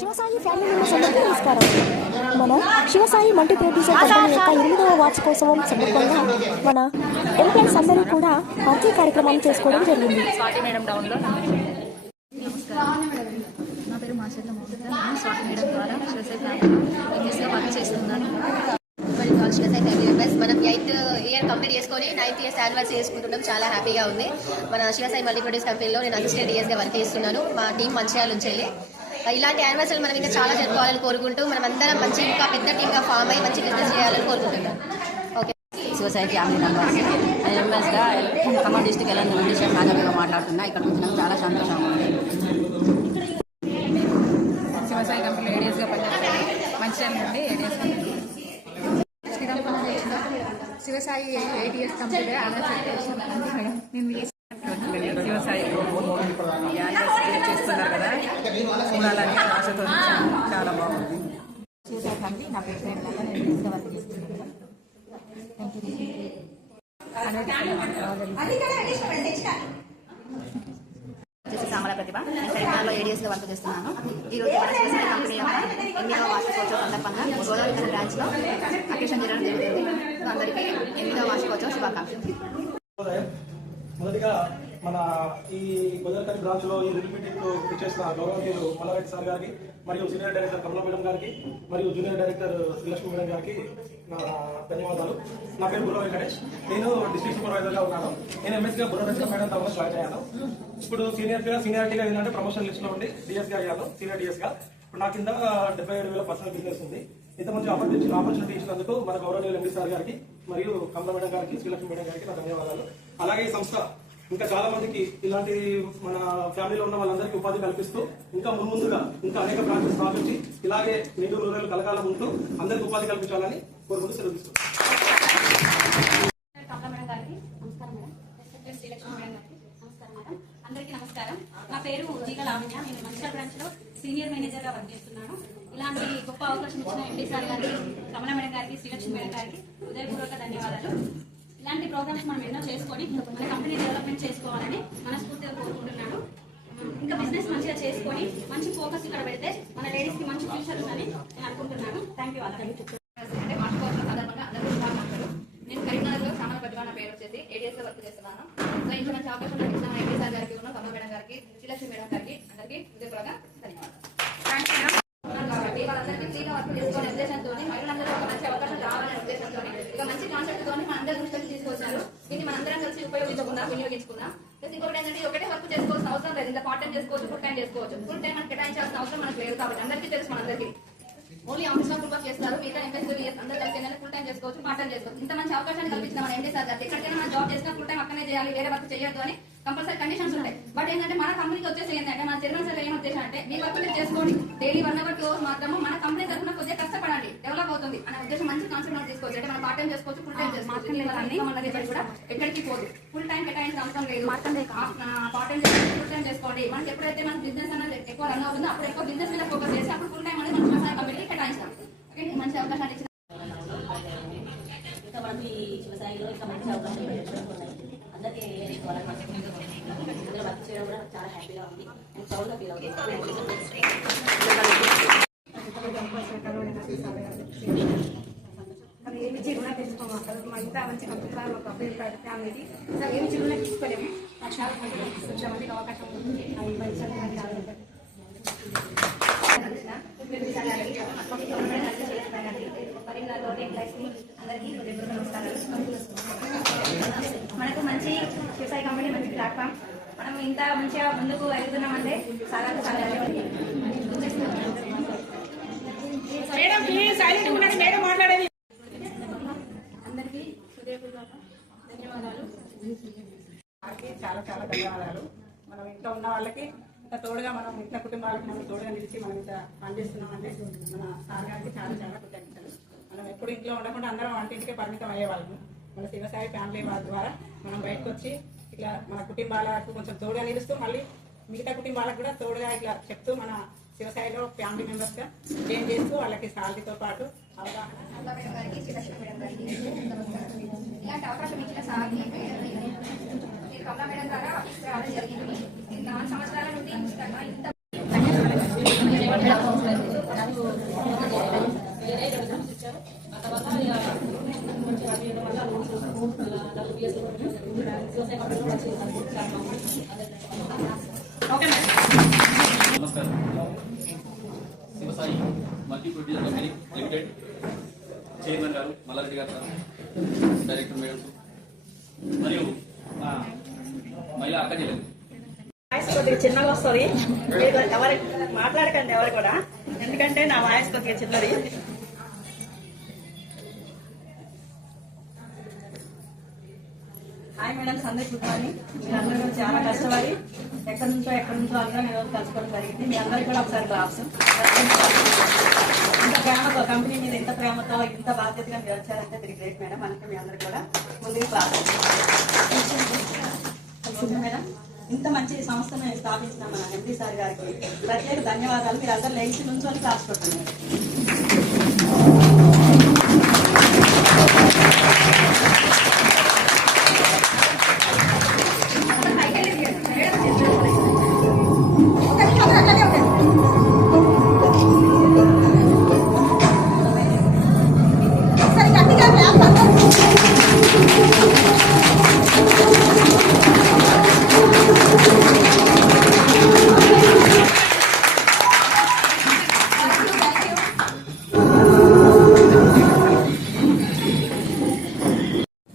Shivasai family members అందరికీ నమస్కారం. మన శివసాయి మల్టీ ప్రొడ్యూసర్ కంపెనీ యొక్క 8వ వార్షికోత్సవం సందర్భంగా మన ఎంప్లాయీస్ అందరూ కూడా పార్టీ కార్యక్రమాలు చేసుకోవడం జరిగింది. నా పేరు మాచర్ల మౌనిక. నేను స్వాతి మేడం ద్వారా శివసాయి ఫ్యామిలీగా వర్క్ చేస్తున్నాను. శివసాయి ఫ్యామిలీ మెంబర్స్ మనం 8th ఇయర్ కంప్లీట్ చేసుకొని 9th ఇయర్స్ యానివర్సరీ చేసుకుంటున్నాం. చాలా హ్యాపీగా ఉంది. మన శివసాయి మల్టీ ప్రొడ్యూస్ కంపెనీలో నేను అసిస్టెంట్ డిఎస్గా వర్క్ చేస్తున్నాను. మా టీం మంచిర్యాల నుంచి వెళ్ళి ఇలాంటి యానివర్సరీలు మనం ఇంకా చాలా జరుపుకోవాలని కోరుకుంటూ మనం అందరం మంచి ఇంకా పెద్ద టీమ్గా ఫామ్ అయ్యి మంచి బిజినెస్ చేయాలని కోరుకుంటున్నాం. ఓకే. శివసాయి ఫ్యామిలీ మెంబర్స్గా ఖమ్మం డిస్ట్రిక్ట్ ఎలాంటి నుండి షేక్ నాగర్గా మాట్లాడుతున్నా. ఇక్కడ నుంచి నాకు చాలా సంతోషంగా ఉంది. శివసాయి కంపెనీలో ఏడియస్గా పనిచేస్తాను. మంచిర్యాల నుండి ఏడియస్ శివసాయి ఏడిఎస్ కంపెనీ నేను శివసాయి చేస్తున్నారు కదా, చూడాలని ఆశతో చాలా బాగుంది. శివసాయి ఫ్యామిలీ నా పేరు నేను డిఎస్గా వర్క్ చేస్తున్నాను. సామల ప్రతిభ. నేను తెలంగాణలో ఏడిఎస్లో వర్క్ చేస్తున్నాను. ఈరోజు శివసాయి కంపెనీ యొక్క 8వ వార్షికోత్సవం సందర్భంగా గోదావరి బ్రాంచ్లో అకేషన్ జరగడం జరుగుతుంది. అందరికీ 8వ వార్షికోత్సవం శుభాకాంక్షలు. మొదటిగా మన ఈ గోదావరి బ్రాంచ్ లో ఈ రిల్ మీటింగ్ చేసిన గౌరవనీయులు మల్లారెడ్డి సార్ గారికి మరియు సీనియర్ డైరెక్టర్ కమలా మేడం గారికి మరియు జూనియర్ డైరెక్టర్ శ్రీలక్ష్మి మేడం గారికి నా ధన్యవాదాలు. నా పేరు బుర్ర వెంకటేష్. నేను డిస్ట్రిక్ట్ సూపర్వైజర్గా ఉన్నాను. నేను ఎంఎస్గా బుర్ర వెంకటేష్ మేడం తర్వాత జాయిన్ అయ్యాను. ఇప్పుడు సీనియారిటీగా ఏంటంటే ప్రమోషన్ లిస్ట్ లో ఉండి డిఎస్గా అయ్యాను, సీనియర్ డిఎస్గా. ఇప్పుడు నా కింద 77,000 పర్సనల్ బిజినెస్ ఉంది. ఇంత మంచి ఆపర్చునిటీ ఇచ్చినందుకు మన గౌరవనీయులు ఎండి సార్ గారికి మరియు కమలా మేడం గారికి శ్రీలక్ష్మి మేడం గారికి నా ధన్యవాదాలు. అలాగే ఈ సంస్థ ఇంకా చాలా మందికి ఇలాంటి మన ఫ్యామిలీలో ఉన్న వాళ్ళందరికీ ఉపాధి కల్పిస్తూ ఇంకా ముందుగా ఇంకా అనేక బ్రాంచెస్ స్థాపించి ఇలాగే నిండు నూరేళ్ళు కలకాలం ఉంటూ అందరికి ఉపాధి కల్పించాలని కోరుకుంటూ సెలవుస్తున్నాను. అందరికీ నమస్కారం. నా పేరు జీగ లావణ్య. నేను మంచిర్యాల బ్రాంచ్ లో సీనియర్ మేనేజర్ గా వర్క్ చేస్తున్నాను. ఇలాంటి గొప్ప అవకాశం ఇచ్చిన ఎండి సార్ గారికి, కమలా మేడం గారికి, శ్రీలక్ష్మి మేడం గారికి హృదయపూర్వక ధన్యవాదాలు. ఇలాంటి ప్రోగ్రామ్స్ మనం ఎన్నో చేసుకొని మన కంపెనీ డెవలప్మెంట్ చేసుకోవాలని మనస్ఫూర్తిగా కోరుకుంటున్నాను. ఇంకా బిజినెస్ మంచిగా చేసుకొని మంచి ఫోకస్ ఇక్కడ పెడితే మన లేడీస్ కి మంచి ఫ్యూచర్ ఉందని నేను అనుకుంటున్నాను. Thank you. నేను కరీంనగర్లో సామల ప్రతిభ నా పేరు వచ్చేసి ఏడిఎస్లో వర్క్ చేస్తున్నాను. సో ఇంట్లో మంచి అవకాశం ఇచ్చిన ఎండి సార్ గారికి, కమలా మేడం గారికి, శ్రీలక్ష్మి మేడం గారికి అందరికీ హృదయపూర్వక ధన్యవాదాలు. కాబట్టి వాళ్ళందరికీ ఫ్రీగా వర్క్ చేసుకునే ఉద్దేశంతో మహిళలందరూ ఒక మంచి అవకాశం రావాలనే ఉద్దేశంతో ఒక మంచి కాన్సెప్ట్ తోని మనందరి దృష్టికి తీసుకొచ్చారు. దీన్ని మనందరం కలిసి వినియోగించుకుందాం. ప్లస్ ఇంకొకటి ఏంటంటే ఒకటే వర్క్ చేసుకోవాల్సిన అవసరం లేదు. ఇంకా పార్ట్ టైం చేసుకోవచ్చు, ఫుల్ టైం చేసుకోవచ్చు. ఫుల్ టైం మనకి కేటాయించాల్సిన అవసరం మనకు లేదు. కాబట్టి అందరికీ తెలుసు, మనందరికీ ఓన్లీ ఆఫీస్ లో ఫుల్ వర్క్ చేస్తారు. మిగతా ఎంప్లాయీస్ అందరూ కలిసి ఏంటంటే ఫుల్ టైం చేసుకోవచ్చు, పార్ట్ టైం చేసుకోవచ్చు. ఇంత మంచి అవకాశాన్ని కల్పించిన మన ఎండి సార్ గారు. ఎక్కడికైనా మనం జాబ్ చేసినా ఫుల్ టైం అక్కడే చేయాలి, వేరే వర్క్ చేయొద్దు అని కంపల్సరీ కండిషన్స్ ఉంటాయి. బట్ ఏంటంటే మన కంపెనీకి వచ్చేసి ఏంటంటే మన చైర్మన్ సార్ ఏం ఉద్దేశం అంటే మీ వర్క్ మీరు చేసుకోండి, డైలీ 1 hour 2 hours మాత్రము మన కంపెనీ తరఫున కొద్దిగా కష్టపడాలి, డెవలప్ అవుతుంది అనే ఉద్దేశం. మంచి కాన్సెప్ట్ తీసుకోవచ్చు. అంటే మనం పార్ట్ టైం చేసుకోవచ్చు, ఫుల్ టైం చేసుకోవచ్చు. కూడా ఎక్కడికి పోదు, ఫుల్ టైం కేటాయించిన అవసరం లేదు. పార్ట్ టైం ఫుల్ టైం చేసుకోండి. మనకి ఎప్పుడైతే మన బిజినెస్ అనేది ఎక్కువ రన్ అవుతుందో అప్పుడు ఎక్కువ బిజినెస్ మీద ఫోకస్ చేసి అప్పుడు ఫుల్ టైం అనేది మన కంపెనీకి కేటాయిస్తాం. ఓకే, మంచి అవకాశాలు ఇచ్చిన ఇంకా మనకి శివసాయిలో ఇంకా మంచి అవకాశాలు ఉన్నాయి. అందరికీ వర్క్ చేయడం కూడా చాలా హ్యాపీగా ఉంది. అండ్ ప్రౌడ్గా ఫీల్ అవుతుంది. ఏమి చిరునా తెచ్చుకోమంటారు. మా ఇంత మంచి కంపెనీ ఒక ఫ్యామిలీకి ఏమి చిరునా తీసుకోలేము. చాలా మందికి అవకాశం ఉంది. మనకు మంచి శివసాయి కంపెనీ మంచి ప్లాట్ఫామ్. మనం ఇంత మంచిగా ముందుకు వెళ్తున్నామంటే చాలా చాలా అందరికీ హృదయపూర్వక ధన్యవాదాలు. చాలా చాలా ధన్యవాదాలు. మనం ఇంట్లో ఉన్న వాళ్ళకి ఇంత తోడుగా, మనం ఇంత కుటుంబాలకు మనం తోడుగా నిలిచి మనం ఇంత పనిచేస్తున్నామంటే మన సార్ గారికి చాలా చాలా కృతజ్ఞతలు. మనం ఎప్పుడు ఇంట్లో ఉండకుండా అందరం వంటింటికే పరిమితం అయ్యేవాళ్ళము. మన శివసాయి ఫ్యామిలీ వాళ్ళ ద్వారా మనం బయటకు వచ్చి ఇట్లా మన కుటుంబాలకు కొంచెం తోడుగా నిలుస్తూ మళ్ళీ మిగతా కుటుంబాలకు కూడా తోడుగా ఇట్లా చెప్తూ మన శివసాయిలో ఫ్యామిలీ మెంబర్స్గా ఏం చేస్తూ వాళ్ళకి సాలరీతో పాటు అవగాహన. ఇలాంటి అవకాశం ఇచ్చిన సార్కి కమలా మేడం ద్వారా జరిగింది. 4 సంవత్సరాల నుండి వ్యవసాయ పనులు మంచి ఓకే మేడం. నమస్కారం. Shivasai multi producer company limited chairman గారు మల్లారెడ్డి గారు, డైరెక్టర్ మేడం మరియు మహిళా అక్కజీలు. వాయిస్ కొద్దిగా చిన్నగా వస్తుంది, ఎవరి మాట్లాడకండి ఎవరు కూడా, ఎందుకంటే నా వాయిస్ కొద్దిగా చిన్నది. హాయ్ మేడమ్స్, అందరికీ గుడ్ మార్నింగ్. మీరందరూ కూడా చాలా కష్టపడి ఎక్కడి నుంచో అందరూ నేను కలుసుకోవడం జరిగింది. మీ అందరికీ కూడా ఒకసారి క్లాప్స్. ఇంత ప్రేమతో కంపెనీ మీద ఇంత ప్రేమతో ఇంత బాధ్యతగా మీరు వచ్చారంటే వెరీ గ్రేట్ మేడం. అందుకే మీ అందరికీ కూడా ముందుకు క్లాస్. మేడం, ఇంత మంచి సంస్థను స్థాపించిన మన ఎంపీ సార్ గారికి ప్రత్యేక ధన్యవాదాలు. మీరు అందరూ లేచి నుంచొని క్లాస్ కొట్టున్నారు.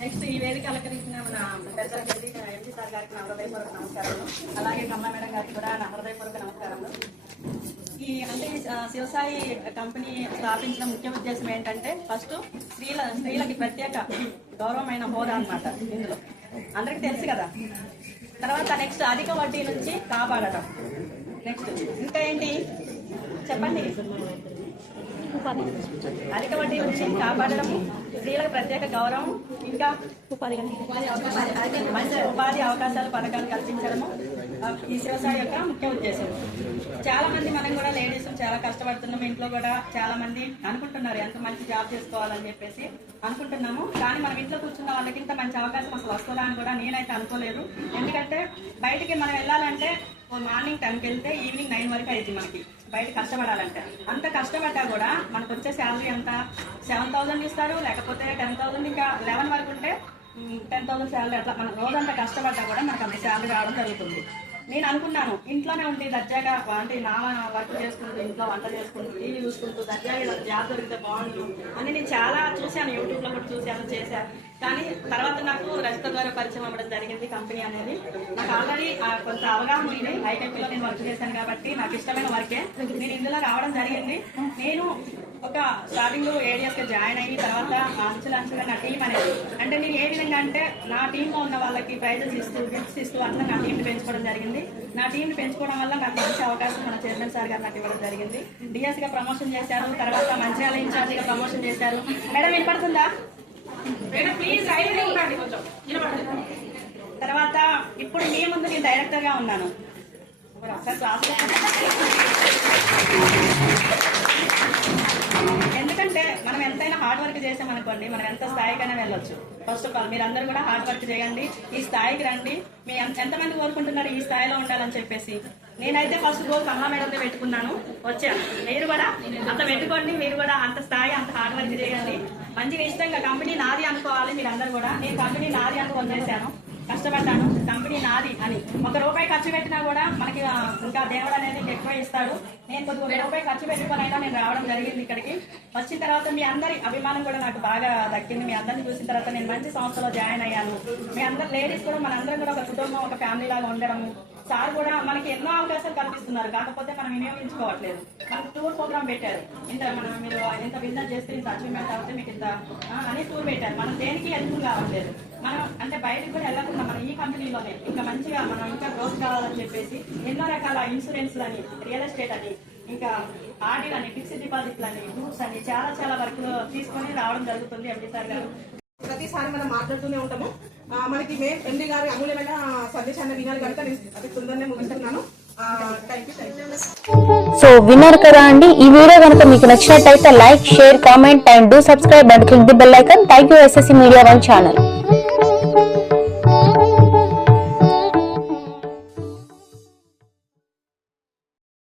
నెక్స్ట్ ఈ వేదిక అలంకరించిన మన పెద్దలకి ఎంపీ సార్ గారికి నా హృదయపూర్వక నమస్కారాలు. అలాగే కమలా మేడం గారికి కూడా నా హృదయపూర్వక నమస్కారాలు. శివసాయి కంపెనీ స్థాపించిన ముఖ్య ఉద్దేశం ఏంటంటే ఫస్ట్ స్త్రీలకి ప్రత్యేక గౌరవమైన హోదా అన్నమాట. ఇందులో అందరికి తెలుసు కదా. తర్వాత నెక్స్ట్ అధిక వడ్డీ నుంచి కాపాడటం. నెక్స్ట్ ఇంకా ఏంటి చెప్పండి. అధిక వడ్డీ నుంచి కాపాడడం, స్త్రీలకు ప్రత్యేక గౌరవం, ఇంకా మంచి ఉపాధి అవకాశాలు పథకాలు కల్పించడము ఈ శివసాయి యొక్క ముఖ్య ఉద్దేశం. చాలా మంది మనం కూడా లేడీస్ చాలా కష్టపడుతున్నాం. ఇంట్లో కూడా చాలా మంది అనుకుంటున్నారు ఎంత మంచి జాబ్ చేసుకోవాలని చెప్పేసి అనుకుంటున్నాము. కానీ మనం ఇంట్లో కూర్చున్న వాళ్ళకి ఇంత మంచి అవకాశం అసలు వస్తుందా అని కూడా నేనైతే అనుకోలేదు. ఎందుకంటే బయటికి మనం వెళ్ళాలంటే మార్నింగ్ 10కి వెళ్తే ఈవినింగ్ 9 వరకు అయింది మనకి బయట కష్టపడాలంటే. అంత కష్టపడ్డా కూడా మనకు వచ్చే శాలరీ ఎంత 7,000 ఇస్తారు, లేకపోతే 10,000, ఇంకా 11 వరకు ఉంటే 10,000 శాలరీ. అట్లా మనం రోజంతా కష్టపడ్డా కూడా మనకు అంత శాలరీ రావడం జరుగుతుంది. నేను అనుకున్నాను ఇంట్లోనే ఉండి దర్జాగా అంటే నా వర్క్ చేసుకుంటూ ఇంట్లో వంట చేసుకుంటూ టీవీ చూసుకుంటూ దర్జాగా జాబ్ దొరికితే బాగుండు అని నేను చాలా చూశాను, యూట్యూబ్లో కూడా చూశాను, చేశాను. కానీ తర్వాత నాకు రజిత ద్వారా పరిచయం అవ్వడం జరిగింది కంపెనీ అనేది. నాకు ఆల్రెడీ కొంత అవగాహన ఉంది. హైటెక్లో నేను వర్క్ చేశాను కాబట్టి నాకు ఇష్టమైన వర్కే నేను ఇందులో రావడం జరిగింది. నేను ఒక స్టార్టింగ్ ఏరియాస్గా జాయిన్ అయ్యి తర్వాత అంచులంచుగా నా టీం అనేది అంటే నేను ఏ విధంగా అంటే నా టీంలో ఉన్న వాళ్ళకి ప్రైజెస్ ఇస్తూ గిఫ్ట్స్ ఇస్తూ అట్లా నా టీంని పెంచుకోవడం జరిగింది. నా టీంని పెంచుకోవడం వల్ల నాకు మంచి అవకాశం మన చైర్మన్ సార్ గారు నాకు ఇవ్వడం జరిగింది. డిఎస్గా ప్రమోషన్ చేశారు, తర్వాత మంచిర్యాల ఇన్ఛార్జిగా ప్రమోషన్ చేశారు. మేడం వినపడుతుందా? మేడం ప్లీజ్ తర్వాత ఇప్పుడు మీ ముందు నేను డైరెక్టర్గా ఉన్నాను. ఎందుకంటే మనం ఎంతైనా హార్డ్ వర్క్ చేసామనుకోండి మనం ఎంత స్థాయికైనా వెళ్ళొచ్చు. ఫస్ట్ ఆఫ్ ఆల్ మీరు అందరూ కూడా హార్డ్ వర్క్ చేయండి, ఈ స్థాయికి రండి. మీ ఎంతమంది కోరుకుంటున్నారు ఈ స్థాయిలో ఉండాలని చెప్పేసి? నేనైతే ఫస్ట్ గోల్ కమలా మేడంతో పెట్టుకున్నాను, వచ్చాను. మీరు కూడా అంత పెట్టుకోండి, మీరు కూడా అంత స్థాయి అంత హార్డ్ వర్క్ చేయండి. మంచిగా ఇష్టంగా కంపెనీ నాది అనుకోవాలి మీరు అందరూ కూడా. నేను కంపెనీ నాది అనుకొని చేశాను, కష్టపడ్డాను, కంపెనీ నాది అని. ₹1 ఖర్చు పెట్టినా కూడా మనకి ఇంకా దేవుడు అనేది ఎక్కువ ఇస్తాడు. నేను కొద్దిగా ₹1 ఖర్చు పెట్టుకునైనా నేను రావడం జరిగింది ఇక్కడికి. వచ్చిన తర్వాత మీ అందరి అభిమానం కూడా నాకు బాగా దక్కింది. మీ అందరిని చూసిన తర్వాత నేను మంచి సంస్థలో జాయిన్ అయ్యాను. మీ అందరు లేడీస్ కూడా మనందరం కూడా ఒక కుటుంబం, ఒక ఫ్యామిలీ లాగా ఉండడము. సార్ కూడా మనకి ఎన్నో అవకాశాలు కల్పిస్తున్నారు, కాకపోతే మనం వినియోగించుకోవట్లేదు. మనకు టూర్ ప్రోగ్రామ్ పెట్టారు. మీరు ఇంత బిజినెస్ చేస్తే ఇంత అచీవ్మెంట్ అవుతే మీకు ఇంత అని టూర్ పెట్టారు. మనం దేనికి ఎదురు కావట్లేదు. మనం అంటే బయటకు కూడా వెళ్ళకుండా మనం ఈ కంపెనీలోనే ఇంకా మంచిగా మనం ఇంకా గ్రోత్ కావాలని చెప్పేసి ఎన్నో రకాల ఇన్సూరెన్స్లని, రియల్ ఎస్టేట్ అని, ఇంకా ఆర్డీలని, ఫిక్స్డ్ డిపాజిట్లని, గ్రూప్స్ అని చాలా చాలా వర్క్ తీసుకొని రావడం జరుగుతుంది ఎంపీ సార్ గారు. ప్రతిసారి మనం మాట్లాడుతూనే ఉంటాము. మనకి మెయిన్ ఎంపీ గారి అమూల్యమైన సందేశాన్ని వినాలి కనుక నేను అది తొందరనే ముగిస్తున్నాను. సో విన్నారు కదా అండి, ఈ వీడియో కనుక మీకు నచ్చినట్టయితే like, share, comment and do subscribe and click the bell icon. Thank you SSC Media One channel.